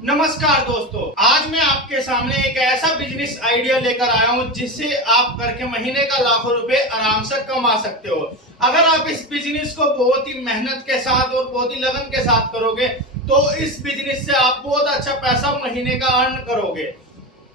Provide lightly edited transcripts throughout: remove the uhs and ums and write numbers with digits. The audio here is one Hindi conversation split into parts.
नमस्कार दोस्तों, आज मैं आपके सामने एक ऐसा बिजनेस आइडिया लेकर आया हूं जिससे आप करके महीने का लाखों रुपए आराम से कमा सकते हो। अगर आप इस बिजनेस को बहुत ही मेहनत के साथ और बहुत ही लगन के साथ करोगे तो इस बिजनेस से आप बहुत अच्छा पैसा महीने का अर्न करोगे।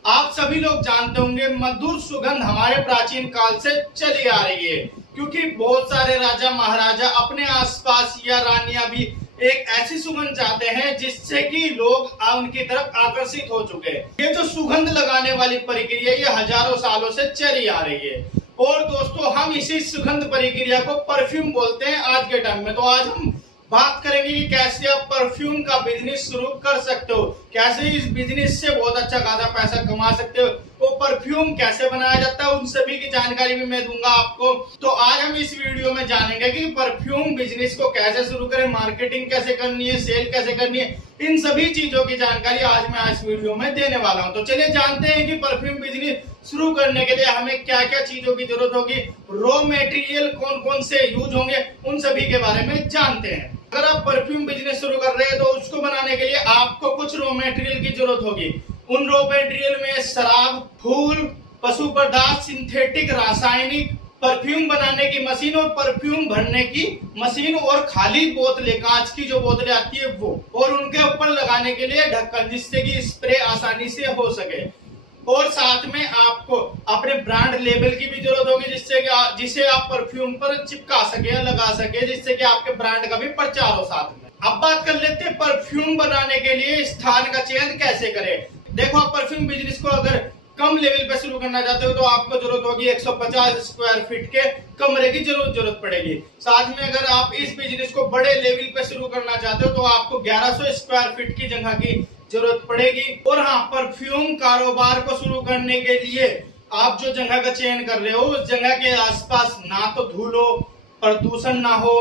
आप सभी लोग जानते होंगे मधुर सुगंध हमारे प्राचीन काल से चली आ रही है, क्योंकि बहुत सारे राजा महाराजा अपने आसपास या रानियां भी एक ऐसी सुगंध चाहते हैं जिससे कि लोग उनकी तरफ आकर्षित हो चुके हैं। ये जो सुगंध लगाने वाली प्रक्रिया ये हजारों सालों से चली आ रही है और दोस्तों हम इसी सुगंध प्रक्रिया को परफ्यूम बोलते हैं आज के टाइम में। तो आज हम बात करेंगे कि कैसे आप परफ्यूम का बिजनेस शुरू कर सकते हो, कैसे इस बिजनेस से बहुत अच्छा खासा पैसा कमा सकते हो, वो परफ्यूम कैसे बनाया जाता है, उन सभी की जानकारी भी मैं दूंगा आपको। तो आज हम इस वीडियो में जानेंगे कि परफ्यूम बिजनेस को कैसे शुरू करें, मार्केटिंग कैसे करनी है, सेल कैसे करनी है, इन सभी चीजों की जानकारी आज मैं इस वीडियो में देने वाला हूं। तो चलिए जानते हैं कि परफ्यूम बिजनेस शुरू करने के लिए हमें क्या क्या चीजों की जरूरत होगी, रॉ मटेरियल कौन कौन से यूज होंगे, उन सभी के बारे में जानते हैं। अगर आप परफ्यूम बिजनेस शुरू कर रहे हैं तो उसको बनाने के लिए आपको कुछ रॉ मटेरियल की जरूरत होगी। उन रॉ मटेरियल में शराब, फूल, पशु पदार्थ, सिंथेटिक, रासायनिक, परफ्यूम बनाने की मशीन और परफ्यूम भरने की मशीन और खाली बोतलें, कांच की जो बोतलें आती है वो, और उनके ऊपर लगाने के लिए ढक्कन जिससे कि स्प्रे आसानी से हो सके। और साथ में आपको अपने ब्रांड लेबल की भी जरूरत होगी जिसे आप परफ्यूम पर चिपका सके या लगा सके, जिससे कि आपके ब्रांड का भी प्रचार हो साथ में। अब बात कर लेते हैं परफ्यूम बनाने के लिए स्थान का चयन कैसे करें। देखो, आप परफ्यूम बिजनेस को अगर कम लेवल पे शुरू करना चाहते हो तो आपको जरूरत होगी 150 स्क्वायर फीट के कमरे की जरूरत पड़ेगी। साथ में अगर आप इस बिजनेस को बड़े लेवल पे शुरू करना चाहते हो तो आपको 1100 स्क्वायर फीट की जगह की जरूरत पड़ेगी। और हाँ, परफ्यूम कारोबार को शुरू करने के लिए आप जो जगह का चयन कर रहे हो उस जगह के आसपास ना तो धूल हो, प्रदूषण ना हो,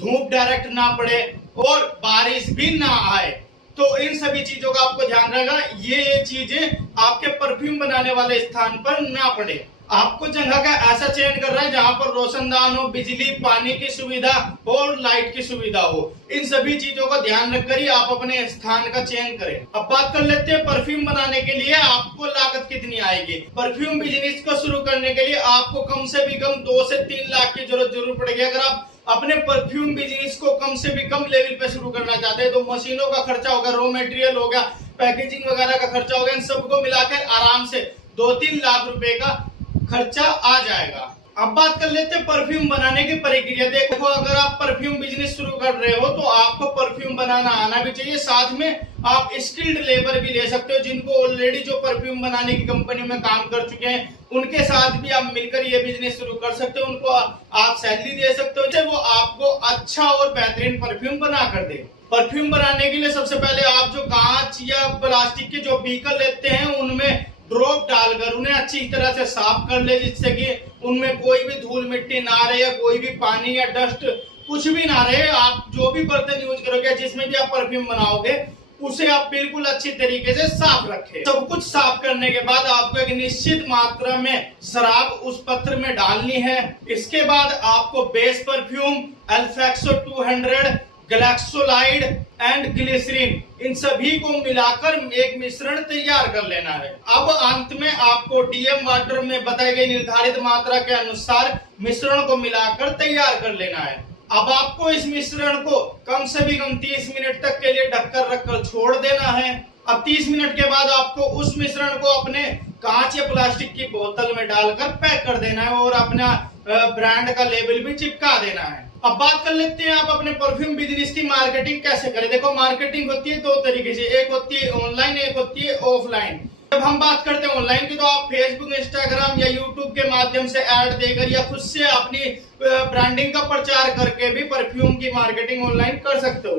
धूप डायरेक्ट ना पड़े और बारिश भी ना आए। तो इन सभी चीजों का आपको ध्यान रहेगा, ये चीजें आपके परफ्यूम बनाने वाले स्थान पर ना पड़े। आपको जगह का ऐसा चयन करना है जहां पर रोशनदान हो, बिजली पानी की सुविधा और लाइट की सुविधा हो। इन सभी चीजों का ध्यान रखकर ही आप अपने स्थान का चयन करें। अब बात कर लेते हैं परफ्यूम बनाने के लिए आपको लागत कितनी आएगी। परफ्यूम बिजनेस को शुरू करने के लिए आपको कम से भी कम 2 से 3 लाख की जरूर पड़ेगी। अगर आप अपने परफ्यूम बिजनेस को कम से भी कम लेवल पे शुरू करना चाहते हैं तो मशीनों का खर्चा होगा, रॉ मटेरियल होगा, पैकेजिंग वगैरह का खर्चा होगा, इन सबको मिलाकर आराम से 2-3 लाख रुपए का खर्चा आ जाएगा। अब बात कर लेते हैं परफ्यूम बनाने की प्रक्रिया। देखो, अगर आप परफ्यूम बिजनेस शुरू कर रहे हो तो आपको परफ्यूम बनाना आना भी चाहिए। साथ में आप स्किल्ड लेबर भी ले सकते हो जिनको ऑलरेडी जो परफ्यूम बनाने की कंपनी में काम कर चुके हैं, उनके साथ भी आप मिलकर ये बिजनेस शुरू कर सकते हो। उनको आप सैलरी दे सकते हो, वो आपको अच्छा और बेहतरीन परफ्यूम बना कर दे। परफ्यूम बनाने के लिए सबसे पहले आप जो कांच या प्लास्टिक के जो बीकर लेते हैं उनमें ड्रॉप डालकर उन्हें अच्छी तरह से साफ कर ले, जिससे कि उनमें कोई भी धूल मिट्टी ना रहे या कोई भी पानी या डस्ट कुछ भी ना रहे। आप जो भी बर्तन यूज करोगे, जिसमें भी आप परफ्यूम बनाओगे, उसे आप बिल्कुल अच्छी तरीके से साफ रखें। सब कुछ साफ करने के बाद आपको एक निश्चित मात्रा में शराब उस पत्र में डालनी है। इसके बाद आपको बेस परफ्यूम, अल्फेक्सो 200, ग्लैक्सोलाइड एंड ग्लिसरीन, इन सभी को मिलाकर एक मिश्रण तैयार कर लेना है। अब अंत में आपको डीएम वाटर में बताई गई निर्धारित मात्रा के अनुसार मिश्रण को मिलाकर तैयार कर लेना है। अब आपको इस मिश्रण को कम से भी कम 30 मिनट तक के लिए ढककर रखकर छोड़ देना है। अब 30 मिनट के बाद आपको उस मिश्रण को अपने कांच या प्लास्टिक की बोतल में डालकर पैक कर देना है और अपना ब्रांड का लेबल भी चिपका देना है। अब बात कर लेते हैं आप अपने परफ्यूम बिजनेस की मार्केटिंग कैसे करें। देखो, मार्केटिंग होती है 2 तरीके से, एक होती है ऑनलाइन, एक होती है ऑफलाइन। जब हम बात करते हैं ऑनलाइन की तो आप फेसबुक, इंस्टाग्राम या यूट्यूब के माध्यम से ऐड देकर या खुद से अपनी ब्रांडिंग का प्रचार करके भी परफ्यूम की मार्केटिंग ऑनलाइन कर सकते हो।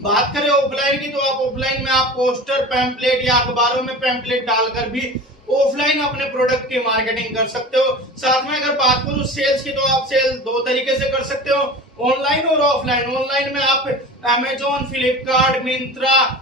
बात करें ऑफलाइन की तो आप ऑफलाइन में आप पोस्टर, पैम्पलेट या अखबारों में पैम्पलेट डालकर भी ऑफलाइन अपने प्रोडक्ट की मार्केटिंग कर सकते हो। साथ में अगर बात करूं सेल्स की तो आप सेल 2 तरीके से कर सकते हो, ऑनलाइन और ऑफलाइन। ऑनलाइन में आप अमेजोन, फ्लिपकार्ट, मिंत्रा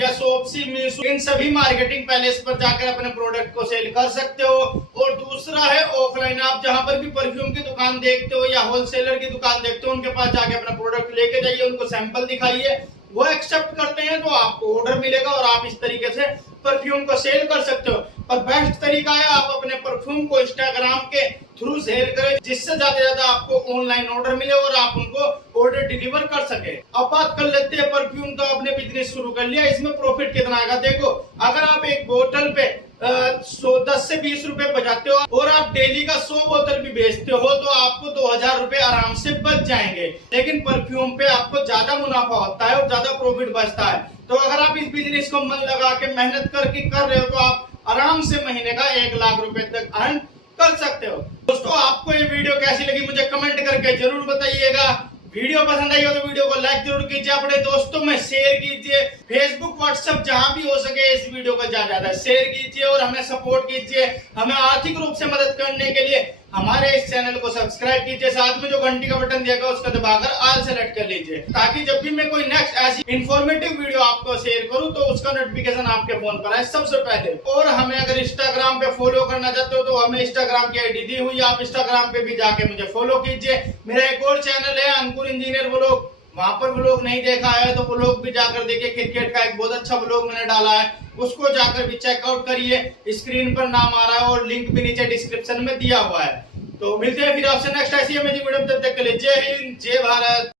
या शॉप्सी, मीशो, इन सभी मार्केटिंग पैलेस पर जाकर अपने प्रोडक्ट को सेल कर सकते हो। और दूसरा है ऑफलाइन, आप जहां पर भी परफ्यूम की दुकान देखते हो या होलसेलर की दुकान देखते हो, उनके पास जाके अपना प्रोडक्ट लेके जाइए, उनको सैंपल दिखाइए वो एक्सेप्ट करते हैं तो आपको ऑर्डर मिलेगा और आप इस तरीके से परफ्यूम को सेल कर सकते हो। और बेस्ट तरीका है आप अपने परफ्यूम को इंस्टाग्राम के थ्रू सेल करें, जिससे ज्यादा ज्यादा आपको ऑनलाइन ऑर्डर मिले और आप उनको ऑर्डर डिलीवर कर सके। अब बात कर लेते हैं परफ्यूम, तो आपने बिजनेस शुरू कर लिया, इसमें प्रॉफिट कितना आएगा। देखो, अगर आप एक बोतल पे 10 से 20 रुपए बचाते हो और आप डेली का 100 बोतल भी बेचते हो तो आपको 2000 रुपए आराम से बच जाएंगे। लेकिन परफ्यूम पे आपको ज्यादा मुनाफा होता है और ज्यादा प्रॉफिट बचता है। तो अगर आप इस बिजनेस को मन लगा के मेहनत करके कर रहे हो तो आप आराम से महीने का 1 लाख रुपए तक अर्न कर सकते हो। दोस्तों, आपको ये वीडियो कैसी लगी मुझे कमेंट करके जरूर बताइएगा। वीडियो पसंद आई हो तो वीडियो को लाइक जरूर कीजिए, अपने दोस्तों में शेयर कीजिए, फेसबुक व्हाट्सएप जहां भी हो सके इस वीडियो को ज्यादा शेयर कीजिए और हमें सपोर्ट कीजिए। हमें आर्थिक रूप से मदद करने के लिए हमारे इस चैनल को सब्सक्राइब कीजिए, साथ में जो घंटी का बटन दिया गया उसको दबाकर ऑल सेलेक्ट कर लीजिए, ताकि जब भी मैं कोई नेक्स्ट ऐसी इंफॉर्मेटिव वीडियो आपको शेयर करूं तो उसका नोटिफिकेशन आपके फोन पर आए सबसे पहले। और हमें अगर इंस्टाग्राम पे फॉलो करना चाहते हो तो हमें इंस्टाग्राम की आईडी दी हुई है, आप इंस्टाग्राम पे भी जाके मुझे फॉलो कीजिए। मेरा एक और चैनल है अंकुर इंजीनियर व्लॉग, वहां पर व्लॉग नहीं देखा है तो व्लॉग भी जाकर देखिए। क्रिकेट का एक बहुत अच्छा व्लॉग मैंने डाला है, उसको जाकर भी चेकआउट करिए। स्क्रीन पर नाम आ रहा है और लिंक भी नीचे डिस्क्रिप्शन में दिया हुआ है। तो मिलते हैं फिर आपसे नेक्स्ट ऐसी अमेजिंग वीडियो में, तब तक के लिए जय हिंद जय भारत।